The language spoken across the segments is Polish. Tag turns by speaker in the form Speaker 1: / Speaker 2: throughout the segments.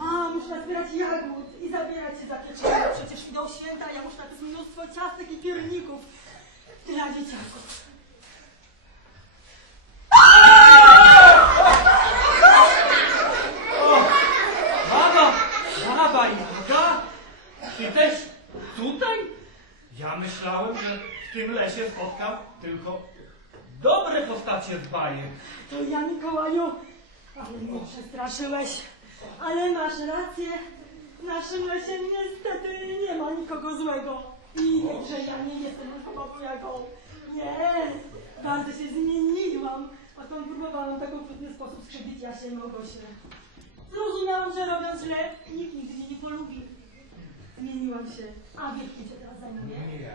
Speaker 1: A, muszę zbierać jagód i zabierać się za pieczenie. Przecież idą święta, ja muszę to mnóstwo ciastek i pierników dla dzieciaków.
Speaker 2: O, Baba, Baba Jaga? Ty też tutaj? Ja myślałem, że w tym lesie spotkam tylko dobre postacie z bajek.
Speaker 1: To ja, Mikołaju, ale mnie przestraszyłeś. Ale masz rację. W naszym lesie niestety nie ma nikogo złego. I nie, że ja nie jestem Jagą. Nie, bardzo się zmieniłam. A to próbowałam w tak okrutny sposób skrzywdzić Jasię Małgosię. Zrozumiałam, że robiąc źle, nikt nigdy mnie nie polubi. Zmieniłam się. A wiesz, kim się teraz zajmuję?
Speaker 2: Nie.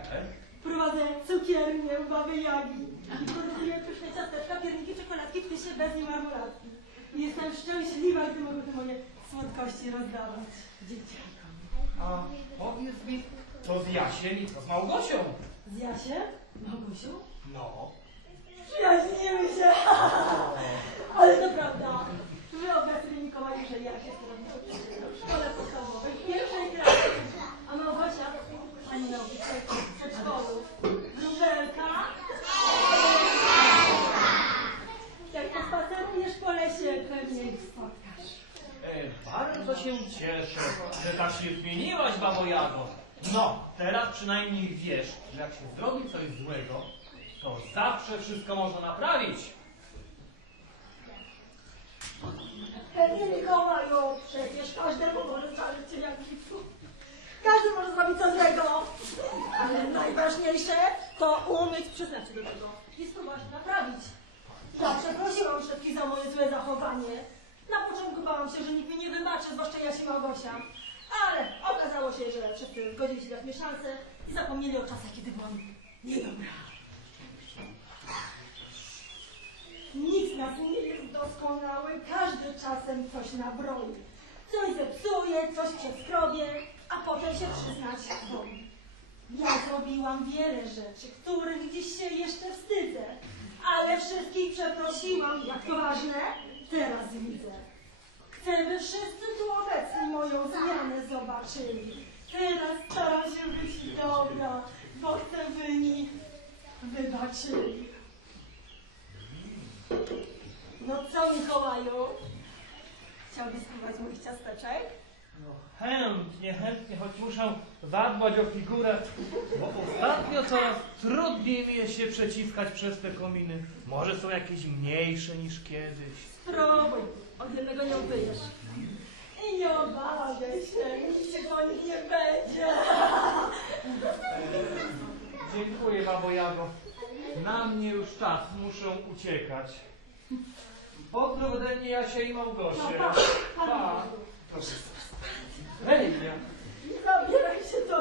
Speaker 1: Prowadzę cukiernię baby Jagi i produkuję pyszne ciasteczka, pierniki, czekoladki, pysie bez niej marmolatki. Jestem szczęśliwa, gdy mogę te moje słodkości rozdawać dzieciakom.
Speaker 2: A powiedz mi, co z Jasiem i co z Małgosią?
Speaker 1: Z Jasiem? Małgosiu?
Speaker 2: No.
Speaker 1: Przyjaźnimy się! Ale to prawda. Wyobraź sobie Mikołaju, że ja się kierownicą w szkole podstawowej, w pierwszej klasie, a Małgosia, pani nauczycielka w przedszkolu, wróżelka. Jak pospacerujesz po lesie, pewnie ich spotkasz.
Speaker 2: E, bardzo się cieszę, że tak się zmieniłaś, babo Jago. No, teraz przynajmniej wiesz, że jak się zrobi coś złego, to zawsze wszystko można naprawić.
Speaker 1: Pewnie Mikołaju, przecież każdemu może zdarzyć się jakiś cud. Każdy może zrobić coś złego. Ale najważniejsze to umieć przyznać się do tego i spróbować naprawić. Ja przeprosiłam wszystkich za moje złe zachowanie. Na początku bałam się, że nikt mi nie wybaczy, zwłaszcza Jasi Małgosia. Ale okazało się, że wszyscy zgodzili się dać mi szansę i zapomnieli o czasach, kiedy byłam niedobra. Nikt nas nie jest doskonały, każdy czasem coś nabroi. Coś zepsuje, coś przeskrobie, a potem się przyznać boi. Ja zrobiłam wiele rzeczy, których dziś się jeszcze wstydzę, ale wszystkich przeprosiłam, jak to ważne, teraz widzę. Chcę, by wszyscy tu obecni moją zmianę zobaczyli. Teraz staram się być dobra, bo chcę, by mi wybaczyli. No co, Mikołaju? Chciałbyś spróbować moich ciasteczek?
Speaker 2: No chętnie, chętnie, choć muszę zadbać o figurę, bo ostatnio coraz trudniej mi jest się przeciskać przez te kominy. Może są jakieś mniejsze niż kiedyś.
Speaker 1: Spróbuj, od jednego nie upyjesz. I nie obawiaj się, nic się do nich nie będzie.
Speaker 2: Dziękuję, babo Jago. Na mnie już czas, muszę uciekać. Pozdrów ode mnie Jasia i Małgosię. Pa, pa,
Speaker 1: Ja. Nie zabieraj się do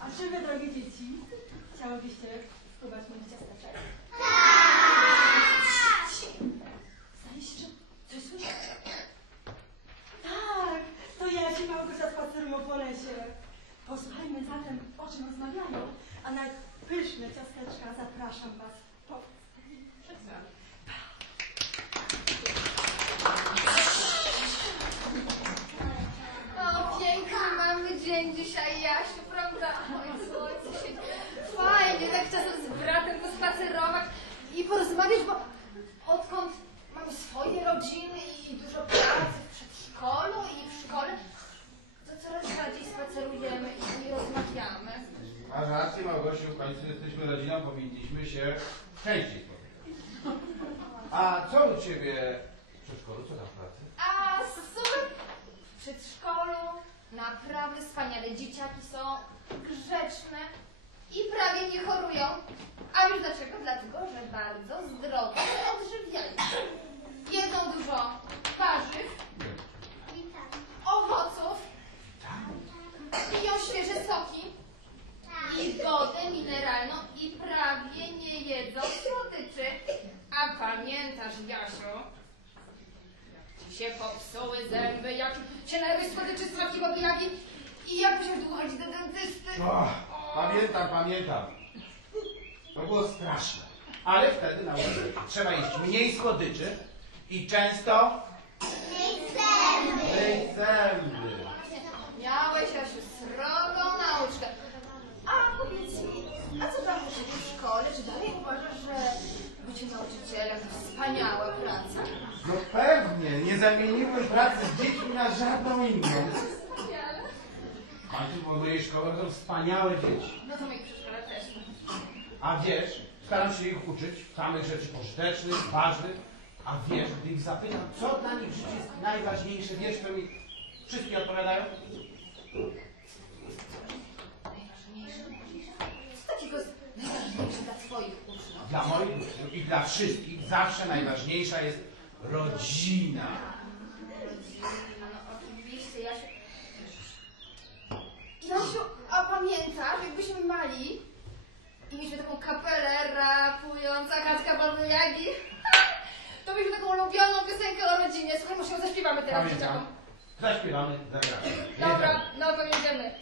Speaker 1: A czy wy, drogie dzieci, chciałybyście spróbować moich ciasteczek? Zdaje się, że coś słyszę. Tak, to ja się Małgosia spacerują po lesie. Posłuchajmy zatem, o czym rozmawiają, a na pyszne ciasteczka zapraszam was po przed wami.
Speaker 3: O, piękny mamy dzień dzisiaj, Jasiu, prawda? Oj, słońce się... Fajnie, tak czasem z bratem pospacerować i porozmawiać, bo odkąd mamy swoje rodziny i dużo pracy w przedszkolu i w szkole, to coraz rzadziej spacerujemy i rozmawiamy.
Speaker 4: Masz rację, Małgosiu, w końcu jesteśmy rodziną, powinniśmy się częściej spotykać. A co u ciebie w przedszkolu, co tam w pracy?
Speaker 3: A super! W przedszkolu naprawdę wspaniale. Dzieciaki są grzeczne i prawie nie chorują. A wiesz dlaczego? Dlatego, że bardzo zdrowo się odżywiają. Jedzą dużo warzyw, owoców, piją świeże soki i wodę mineralną i prawie nie jedzą słodyczy. A pamiętasz, Jasiu, ci się popsuły zęby, jak się najadłeś słodyczy z słodkiego bijaki i jak musiałeś długo chodzić do dentysty.
Speaker 4: O,
Speaker 3: pamiętam,
Speaker 4: pamiętam. To było straszne. Ale wtedy na trzeba jeść mniej słodyczy i często... Myj zęby.
Speaker 3: Miałeś, Asiu, srogą nauczkę. A powiedz mi, a co tam uczysz w szkole? Czy dalej uważasz, że bycie nauczycielem to wspaniała praca?
Speaker 4: No pewnie, nie zamieniłem pracy z dziećmi na żadną inną.
Speaker 3: Wspaniale.
Speaker 4: Pani w mojej szkole to wspaniałe dzieci.
Speaker 3: No to mi przeszkoda też.
Speaker 4: A wiesz, staram się ich uczyć samych rzeczy pożytecznych, ważnych, a wiesz, gdy ich zapytam, co dla nich w życiu jest najważniejsze, wiesz, to mi wszystkie odpowiadają?
Speaker 3: Co takiego jest najważniejsze dla Twoich uczniów? Dla
Speaker 4: moich uczniów i dla wszystkich zawsze najważniejsza jest rodzina.
Speaker 3: Maggie. To mieliśmy taką ulubioną piosenkę o rodzinie. Słuchaj, może ją zaśpiewamy teraz Pamiętam.
Speaker 4: Zaśpiewamy, zagramy. Dobra,
Speaker 3: no to jedziemy.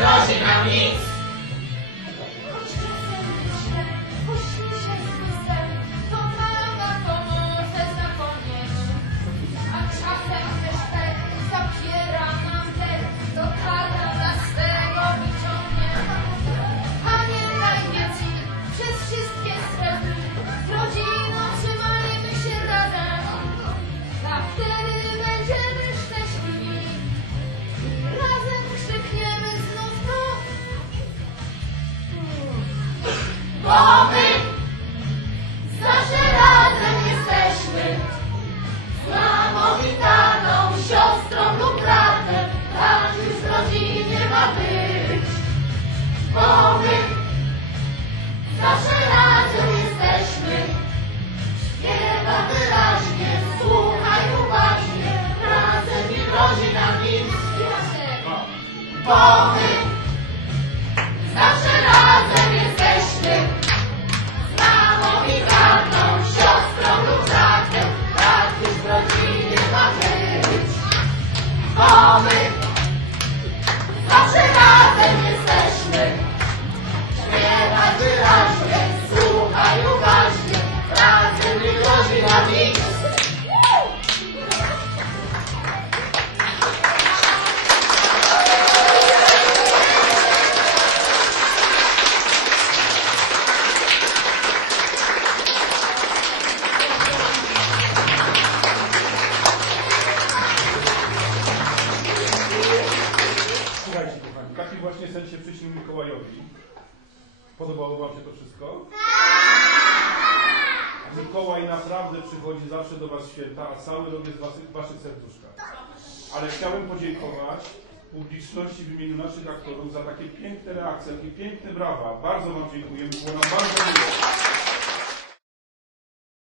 Speaker 3: 高兴的你 Ball
Speaker 5: to wszystko? A Mikołaj naprawdę przychodzi zawsze do Was święta, a cały robię z Waszych, waszych serduszkach. Ale chciałbym podziękować publiczności w imieniu naszych aktorów za takie piękne reakcje, takie piękne brawa. Bardzo Wam dziękujemy, było nam bardzo miło.